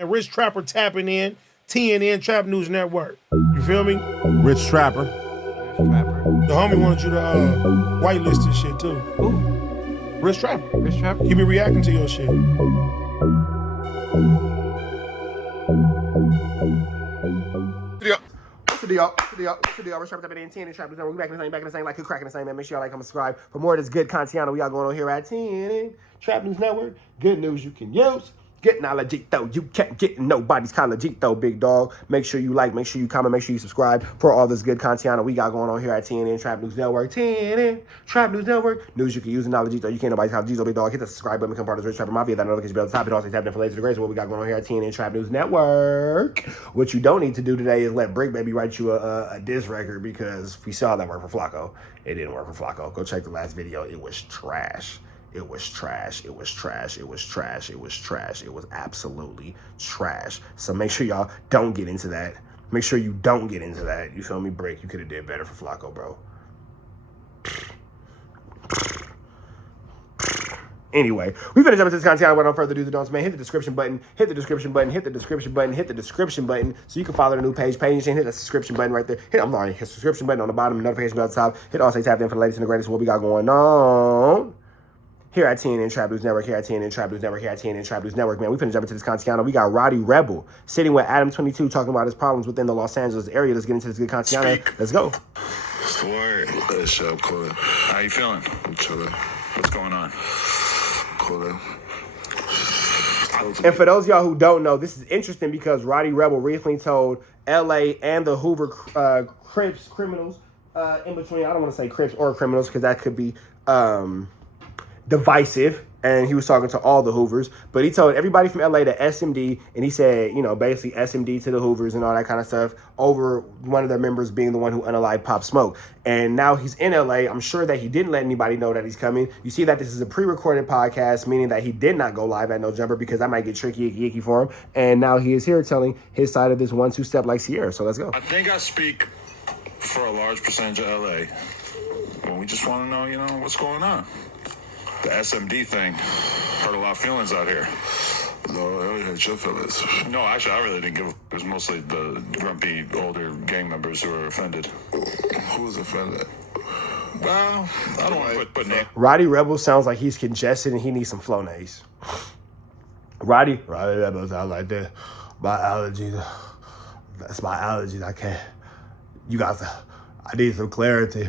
And Rich Trapper tapping in, TNN Trap News Network. You feel me? Rich Trapper. The homie wanted you to whitelist this shit too. Who? Rich Trapper. Rich Trapper? He be reacting to your shit. What's the deal? Rich Trapper tapping in, TNN Trap News Network. We back in the same, like who cracking the same, man. Make sure y'all like, comment, subscribe for more of this good content we got going on here at TNN Trap News Network. Good news you can use. Get knowledge though. You can't get nobody's college though, big dog. Make sure you like, make sure you comment, make sure you subscribe for all this good content we got going on here at TNN Trap News Network. TNN Trap News Network. News you can use and knowledge though. You can't nobody's college though, big dog. Hit the subscribe button, become part of the Rich Trapper Mafia. That notification bell at the top. It also tap in for latest the greatest what we got going on here at TNN Trap News Network. What you don't need to do today is let Brick Baby write you a diss record because we saw that work for Flacco. It didn't work for Flacco. Go check the last video. It was trash. It was trash. It was trash. It was trash. It was trash. It was absolutely trash. So make sure y'all don't get into that. Make sure you don't get into that. You feel me? Brick, you could have did better for Flacco, bro. Anyway, we finna jump into this content. Without further ado, don't man, hit the description button, hit the description button, hit the description button, hit the description button, so you can follow the new page. Hit the subscription button right there. Hit the subscription button on the bottom, notification bell at the top. Hit also tap in for the latest and the greatest what we got going on here at TNN Trap News Network, here at TNN Trap News Network, here at TNN Trap News Network, man. We finna jump into this content. We got Rowdy Rebel sitting with Adam 22 talking about his problems within the Los Angeles area. Let's get into this good content. Let's go. What's the word? Hey, shit, I'm coolin'. How you feeling? I'm chillin'. What's going on? Coolin'. And for those of y'all who don't know, this is interesting because Rowdy Rebel recently told LA and the Hoover Crips criminals in between. I don't want to say Crips or criminals because that could be divisive, and he was talking to all the Hoovers, but he told everybody from LA to SMD, and he said, you know, basically SMD to the Hoovers and all that kind of stuff over one of their members being the one who unalived Pop Smoke. And now he's in LA. I'm sure that he didn't let anybody know that he's coming. You see that this is a pre-recorded podcast, meaning that he did not go live at No Jumper because that might get tricky, icky for him. And now he is here telling his side of this 1-2 step like Sierra. So let's go. I think I speak for a large percentage of LA when we just want to know, you know, what's going on. The SMD thing hurt a lot of feelings out here. No, I only hurt your feelings. No, actually, I really didn't give a. It was mostly the grumpy older gang members who were offended. Who was offended? Well, I don't want to put name. Rowdy Rebel sounds like he's congested and he needs some Flonase. Rowdy Rebel sounds like that. My allergies. That's my allergies. I can't. You guys, I need some clarity.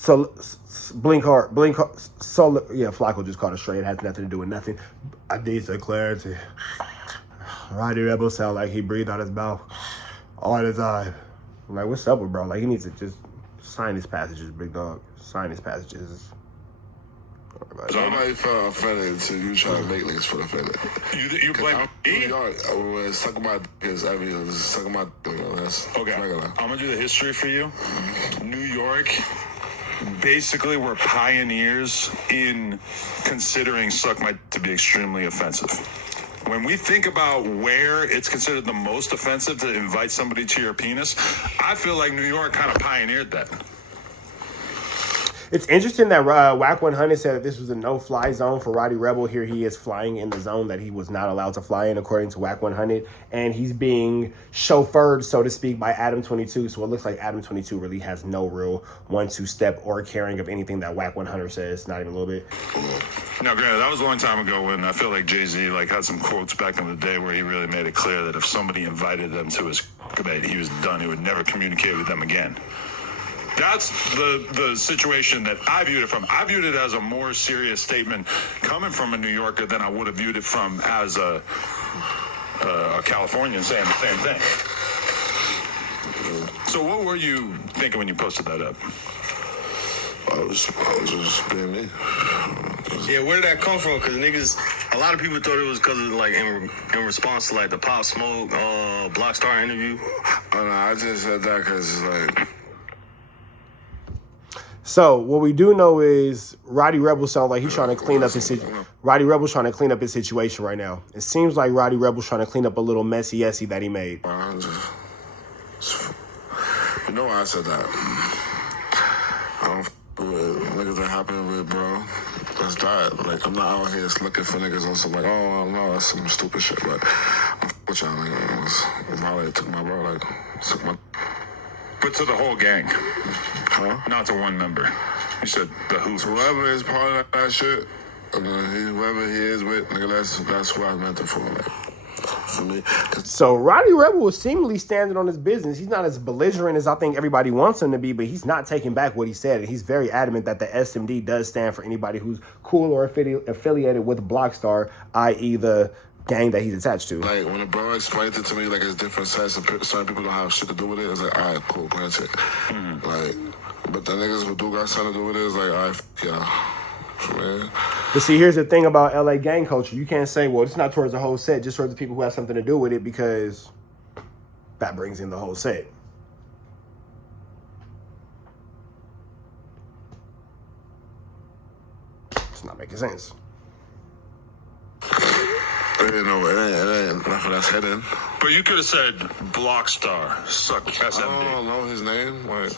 So blink hard, so yeah, Flacco just caught it straight. It has nothing to do with nothing. I need some clarity. Rowdy Rebel sound like he breathed out his mouth all the time. I'm like, what's up with bro? Like, he needs to just sign his passages, big dog. Sign his passages. Nobody felt offended until you try to make niggas feel offended. You blame me? When sucking my dick is everything. Sucking my dick, you know, that's Okay, regular. I'm going to do the history for you. New York basically were pioneers in considering suck my dick to be extremely offensive. When we think about where it's considered the most offensive to invite somebody to your penis, I feel like New York kind of pioneered that. It's interesting that Wack 100 said that this was a no-fly zone for Rowdy Rebel. Here he is flying in the zone that he was not allowed to fly in, according to Wack 100. And he's being chauffeured, so to speak, by Adam 22. So it looks like Adam 22 really has no real 1-2 step or caring of anything that Wack 100 says, not even a little bit. Now, granted, that was a long time ago when I feel like Jay-Z had some quotes back in the day where he really made it clear that if somebody invited them to his debate, he was done. He would never communicate with them again. That's the situation that I viewed it from. I viewed it as a more serious statement coming from a New Yorker than I would have viewed it from as a Californian saying the same thing. So what were you thinking when you posted that up? I was just being me. Yeah, where did that come from? Because niggas, a lot of people thought it was because of in response to the Pop Smoke Blockstar interview. Oh, no, I just said that because it's like. So what we do know is Rowdy Rebel sounds like he's trying to clean up his situation. Rowdy Rebel's trying to clean up his situation right now. It seems like Rowdy Rebel's trying to clean up a little messy that he made. You know why I said that? I don't with niggas that happen with, bro. That's that. Like, I'm not out here just looking for niggas on some like, oh, no, that's some stupid shit. But I'm with y'all, nigga. Molly took my bro, like, took my... But to the whole gang. Huh? Not to one member. You said the Hoovers. Whoever is part of that shit, whoever he is with, nigga, that's who I meant it for, like, for me. So Rowdy Rebel was seemingly standing on his business. He's not as belligerent as I think everybody wants him to be, but he's not taking back what he said. And he's very adamant that the SMD does stand for anybody who's cool or affiliated with Blockstar, i.e. the gang that he's attached to. Like, when a bro explained it to me, like, it's different sets and certain people don't have shit to do with it, it's like, all right, cool, granted. Like, but the niggas who do got something to do with it, it's like, all right, yeah. Man. But see, here's the thing about LA gang culture. You can't say, well, it's not towards the whole set, just towards the people who have something to do with it, because that brings in the whole set. It's not making sense. You know, it ain't nothing that's hidden. But you could have said Blockstar, suck SMD. I don't know his name. Like,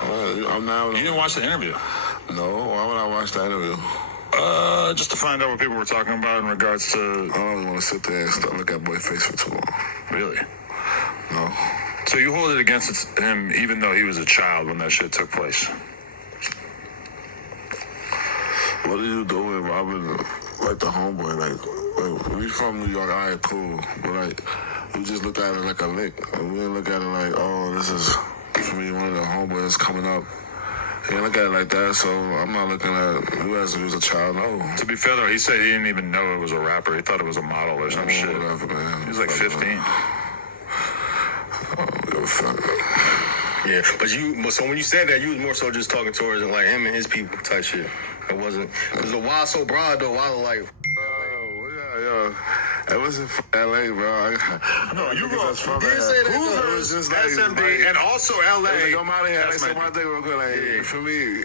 I'm now. You didn't watch the interview? No, why would I watch the interview? Just to find out what people were talking about in regards to... I don't want to sit there and look at boy face for too long. Really? No. So you hold it against him even though he was a child when that shit took place? What are you doing, Robin? Like the homeboy, like we from New York, all right, cool. But like, we just look at it like a lick. We didn't look at it like, oh, this is, for me, one of the homeboys coming up. He didn't look at it like that, so I'm not looking at you as if he was a child, no. To be fair, though, he said he didn't even know it was a rapper. He thought it was a model or some shit. Whatever, man. He was like 15. Give a fuck. Yeah, but so when you said that, you was more so just talking towards like him and his people type shit. It wasn't, because the wild so broad though, wild like... Yeah. It wasn't from LA, bro. No, you wrote from did say that. Hoovers, SMD, like, and also LA. Like, I'm out of here. That's Like, so my thing real quick, like, for me,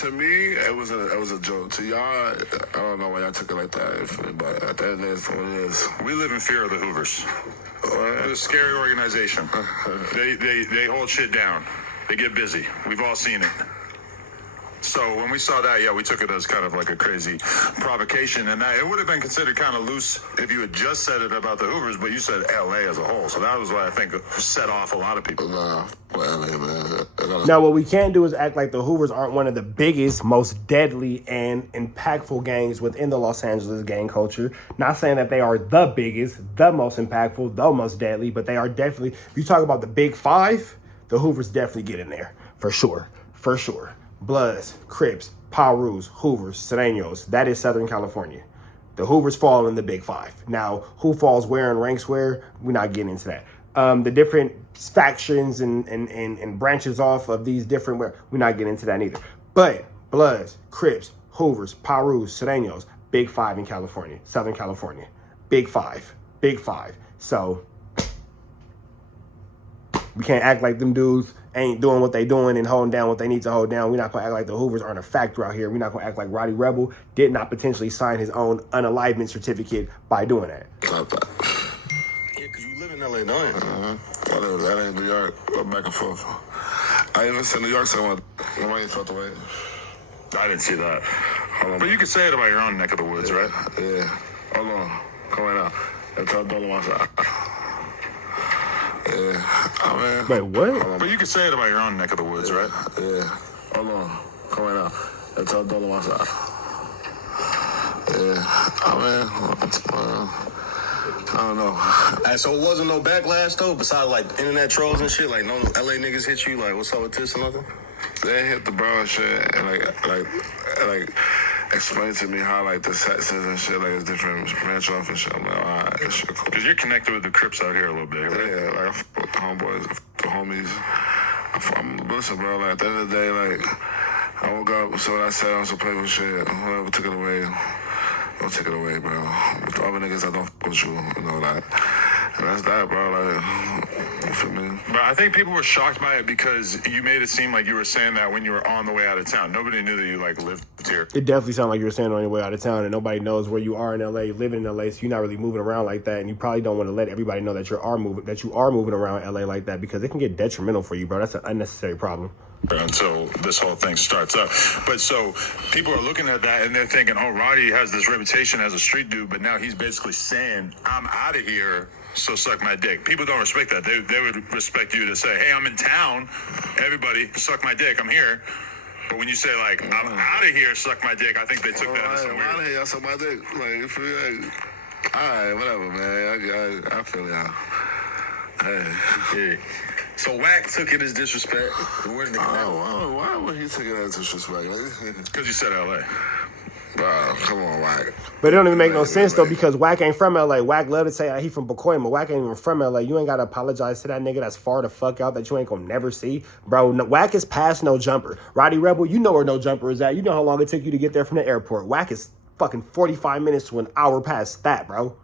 to me, it was a joke. To y'all, I don't know why y'all took it like that. But at the end, that's what it is. We live in fear of the Hoovers. They're a scary organization. They hold shit down. They get busy. We've all seen it. So when we saw that, yeah, we took it as kind of like a crazy provocation, and that it would have been considered kind of loose if you had just said it about the Hoovers, but you said LA as a whole. So that was what I think set off a lot of people. Nah, well, LA, man. Now, what we can't do is act like the Hoovers aren't one of the biggest, most deadly, and impactful gangs within the Los Angeles gang culture. Not saying that they are the biggest, the most impactful, the most deadly, but they are definitely, if you talk about the big five, the Hoovers definitely get in there. For sure. For sure. Bloods, Crips, Pirus, Hoovers, Serenos. That is Southern California. The Hoovers fall in the big five. Now, who falls where and ranks where, we're not getting into that. The different factions and branches off of these different, we're not getting into that either. But Bloods, Crips, Hoovers, Pirus, Serenos, big five in California, Southern California. Big five. Big five. So we can't act like them dudes ain't doing what they doing and holding down what they need to hold down. We're not going to act like the Hoovers aren't a factor out here. We're not going to act like Rowdy Rebel did not potentially sign his own unalivement certificate by doing that. Stop that. Yeah, because you live in LA, don't you? Whatever, that ain't New York. Go back and forth. I even said New York, so I'm ready felt away. I didn't see that. But you could say it about your own neck of the woods, right? Yeah. Hold on. Come right now. That's how Dollar wants that. Yeah. I mean, Wait, what? But you could say it about your own neck of the woods, right? Yeah. Hold on. Come right now. That's how Dollar wants that. Yeah. I don't know. So it wasn't no backlash though, besides like internet trolls and shit. Like no LA niggas hit you. Like what's up with this or nothing? They hit the bro and shit, and like explain to me how like the sets is and shit, like it's different branch off and shit. I'm like, all right, this shit cool. Because you're connected with the Crips out here a little bit, right? Yeah, like I fuck with the homeboys, I fuck with the homies. Listen, bro, like at the end of the day, like I woke up, so what I said on some playful shit. Whoever took it away, don't take it away, bro. With the other niggas, I don't fuck with you, you know that. And that's that, bro. Like, you feel me? But I think people were shocked by it because you made it seem like you were saying that when you were on the way out of town. Nobody knew that you like lived here. It definitely sounded like you were saying on your way out of town, and nobody knows where you are in LA. You're living in LA, so you're not really moving around like that, and you probably don't want to let everybody know that you are moving around LA like that because it can get detrimental for you, bro. That's an unnecessary problem. Until this whole thing starts up. But so people are looking at that and they're thinking, oh, Rowdy has this reputation as a street dude, but now he's basically saying, I'm out of here, so suck my dick. People don't respect that. They would respect you to say, hey, I'm in town, everybody, suck my dick, I'm here. But when you say, like, I'm out of here, suck my dick, I think they took that as some I'm out of weird. here, suck my dick. Like, you feel me? Like, all right, whatever, man. I feel y'all. Hey. Yeah. So Wack took it as disrespect. Where did the Why would he take it as disrespect? Because you said LA. Bro, come on, Wack. But it don't even make no sense, though, because Wack ain't from LA. Wack love to say he from Pacoima. Wack ain't even from LA. You ain't got to apologize to that nigga that's far the fuck out that you ain't gonna never see. Bro, Wack is past No Jumper. Rowdy Rebel, you know where No Jumper is at. You know how long it took you to get there from the airport. Wack is fucking 45 minutes to an hour past that, bro.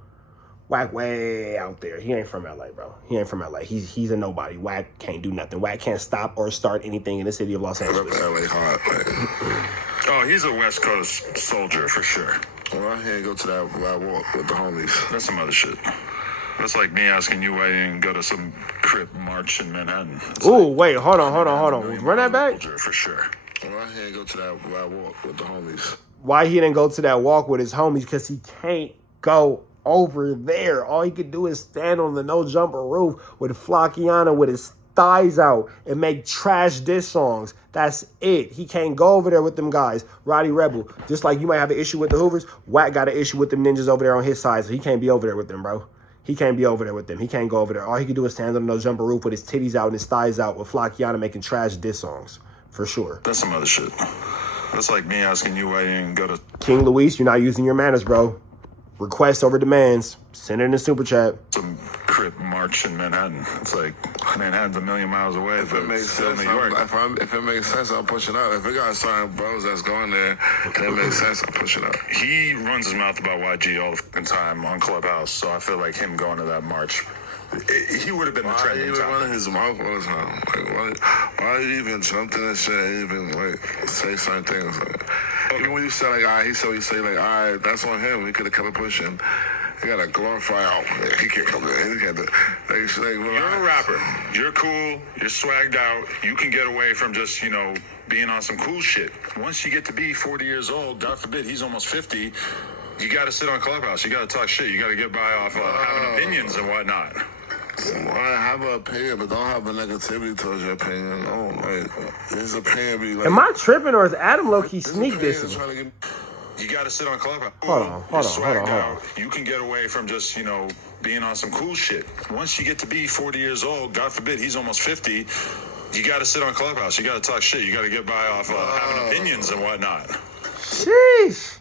Wack way out there. He ain't from LA, bro. He ain't from LA. He's a nobody. Wack can't do nothing. Wack can't stop or start anything in the city of Los Angeles. LA hard, man. Oh, he's a West Coast soldier for sure. Well, I here go to that walk with the homies. That's some other shit. That's like me asking you why you didn't go to some Crip march in Manhattan. It's Ooh, like, wait, hold on. Run that back. soldier for sure. Well, I here go to that walk with the homies. Why he didn't go to that walk with his homies? Because he can't go over there. All he could do is stand on the No Jumper roof with Flockiana with his thighs out and make trash diss songs. That's it. He can't go over there with them guys. Rowdy Rebel, just like you might have an issue with the Hoovers, Wack got an issue with them ninjas over there on his side, so he can't be over there with them, bro. He can't be over there with them. He can't go over there. All he can do is stand on the No Jumper roof with his titties out and his thighs out with Flockiana making trash diss songs. For sure. That's some other shit. That's like me asking you why you didn't go to King Luis, you're not using your manners, bro. Requests over demands. Send it in the super chat. some Crip march in Manhattan. It's like Manhattan's a million miles away, If but it makes it's still sense, New York. if it makes sense, I'm pushing out. If it got certain bros that's going there, and it makes sense, I'm pushing out. He runs his mouth about YG all the fucking time on Clubhouse, so I feel like him going to that march, he would have been the Why trending you even topic. running his mouth all the time? Like, why you even jumped in and shit and even, like, say certain things? Like, even when you say, like, all right, he said what you say, like, all right, that's on him. He could have kept it pushing. He got to glorify out. He can't come there. He can't do You're a rapper. You're cool. You're swagged out. You can get away from just, being on some cool shit. Once you get to be 40 years old, God forbid, he's almost 50, you got to sit on Clubhouse. You got to talk shit. You got to get by off having opinions and whatnot. I have an opinion, but don't have a negativity towards your opinion. No, like, his opinion be like... Am I tripping or is Adam low-key sneak opinion dissing? trying to get- You got to sit on Clubhouse. Hold You're on. swagged out. You can get away from just, being on some cool shit. Once you get to be 40 years old, God forbid, he's almost 50, you got to sit on Clubhouse. You got to talk shit. You got to get by off having opinions and whatnot. Sheesh.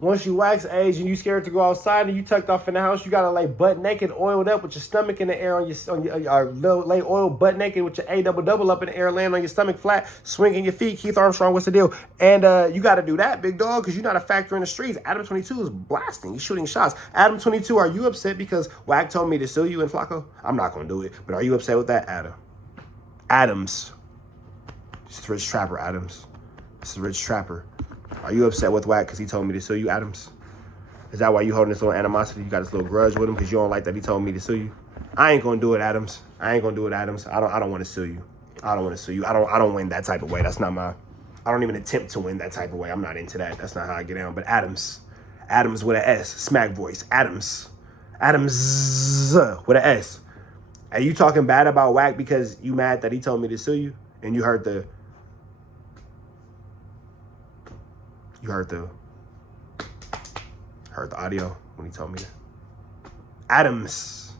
Once you wax age and you scared to go outside and you tucked off in the house, you gotta lay butt naked, oiled up with your stomach in the air lay oil butt naked with your double up in the air, laying on your stomach flat, swinging your feet. Keith Armstrong, what's the deal? And you gotta do that, big dog, because you're not a factor in the streets. Adam 22 is blasting. He's shooting shots. Adam 22, are you upset because Wack told me to sue you and Flacco? I'm not gonna do it, but are you upset with that, Adam? Adams. It's Rich Trapper, Adams. This is Rich Trapper. Are you upset with Wack because he told me to sue you, Adams? Is that why you holding this little animosity? You got this little grudge with him because you don't like that he told me to sue you? I ain't gonna do it, Adams. I don't want to sue you. I don't want to sue you. I don't win that type of way. That's not my. I don't even attempt to win that type of way. I'm not into that. That's not how I get down. But Adams with an S, smack voice. Adams with an S. Are you talking bad about Wack because you mad that he told me to sue you and you heard the audio when he told me that? Adams.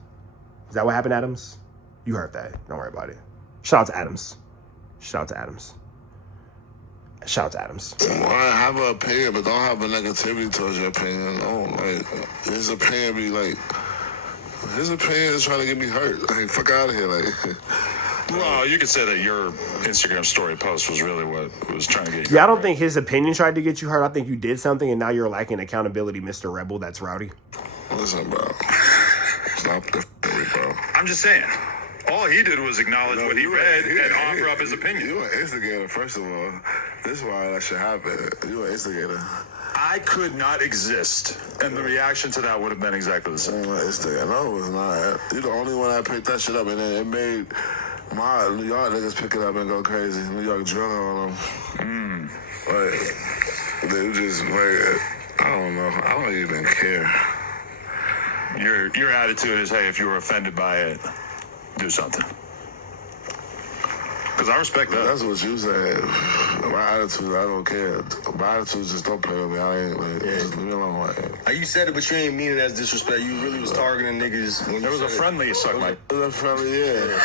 Is that what happened, Adams? You heard that. Don't worry about it. Shout out to Adams. Well, I have an opinion, but don't have a negativity towards your opinion. No, like, his opinion be like... His opinion is trying to get me hurt. Like, fuck out of here, like... Well, you could say that your Instagram story post was really what was trying to get you. Yeah, I don't think his opinion tried to get you hurt. I think you did something and now you're lacking accountability, Mr. Rebel. That's Rowdy. Listen, bro. Stop the bro. I'm just saying. All he did was acknowledge what he read and offer up his opinion. You an instigator, first of all. This is why that should happen. You an instigator. I could not exist, and the reaction to that would have been exactly the same. No, it was not. You're the only one that picked that shit up, and then it made my New York niggas pick it up and go crazy. New York drilling on them. Like, they just, like, I don't know. I don't even care. Your attitude is, hey, if you were offended by it, do something. Because I respect that. That's what you said. My attitude, I don't care. My attitude just don't play with me. I ain't like, just leave me alone. Like, You said it, but you ain't mean it as disrespect. You really was targeting niggas. When There was a friendly suck my. it was a friendly, yeah.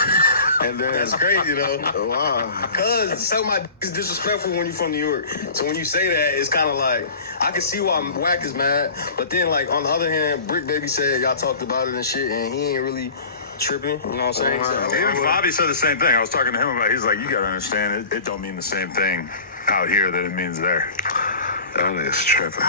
And then That's crazy though. Wow. Cause some of my is disrespectful when you from New York. So when you say that, it's kind of like I can see why Wack is mad. But then like on the other hand, Brick Baby said y'all talked about it and shit, and he ain't really tripping. You know what I'm saying? Wow. Even Bobby said the same thing. I was talking to him about it. He's like, you gotta understand, it don't mean the same thing out here that it means there. That nigga's tripping.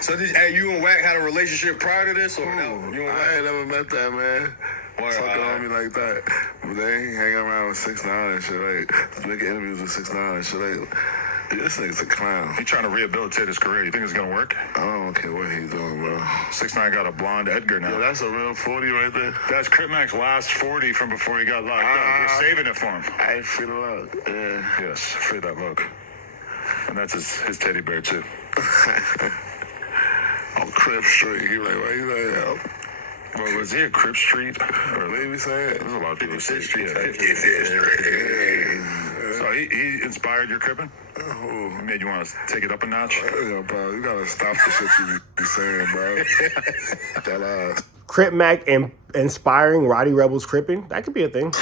So you and Wack had a relationship prior to this, or no? You and I Wack? ain't never met that man. Talking on me like that. But they ain't hanging around with 6ix9ine and shit. Like, making interviews with 6ix9ine and shit. Like, this nigga's a clown. He's trying to rehabilitate his career. You think it's gonna work? I don't care what he's doing, bro. 6ix9ine got a blonde Edgar now. Yeah, that's a real 40 right there. That's Crip Mac's last 40 from before he got locked up. You're saving it for him. I ain't feel the love. Yeah. Yes, free that look. And that's his teddy bear too. On Crip Street. He like, why you like that? Well, was he a Crip Street? Or Maybe say it. there's a lot of people say 55th Street. Street. 55th Street. So he inspired your cripping? Oh. He made you want to take it up a notch? Yeah, bro, you gotta stop the shit you be saying, bro. That ass. Crip Mac and inspiring Rowdy Rebels cripping. That could be a thing.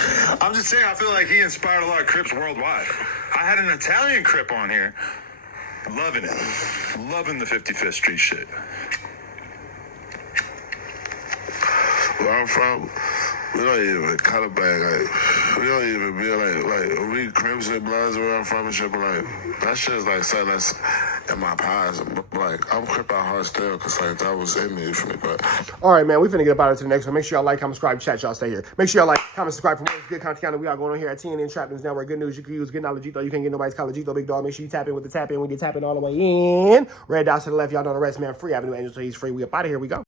I'm just saying, I feel like he inspired a lot of Crips worldwide. I had an Italian Crip on here. Loving it. Loving the 55th Street shit. Where I'm from, we don't even cut a bag. Like, we don't even be like we Crips and Bloods where I'm from and shit. But like, that shit is like something that's in my past. But like, I'm Crip out hard still because like that was in me for me. But All right, man. We finna get up out of to the next one. Make sure y'all like, comment, subscribe, chat. Y'all stay here. Make sure y'all like, comment, subscribe for more good content. We are going on here at TNN Trap News Network. Good news you can use. Good knowledge, though. You can't get nobody's college, though. Big dog. Make sure you tap in with the tap in. We get tapping all the way in. Red dots to the left. Y'all know the rest, man. Free Avenue Angel, so he's free. We up out of here. We go.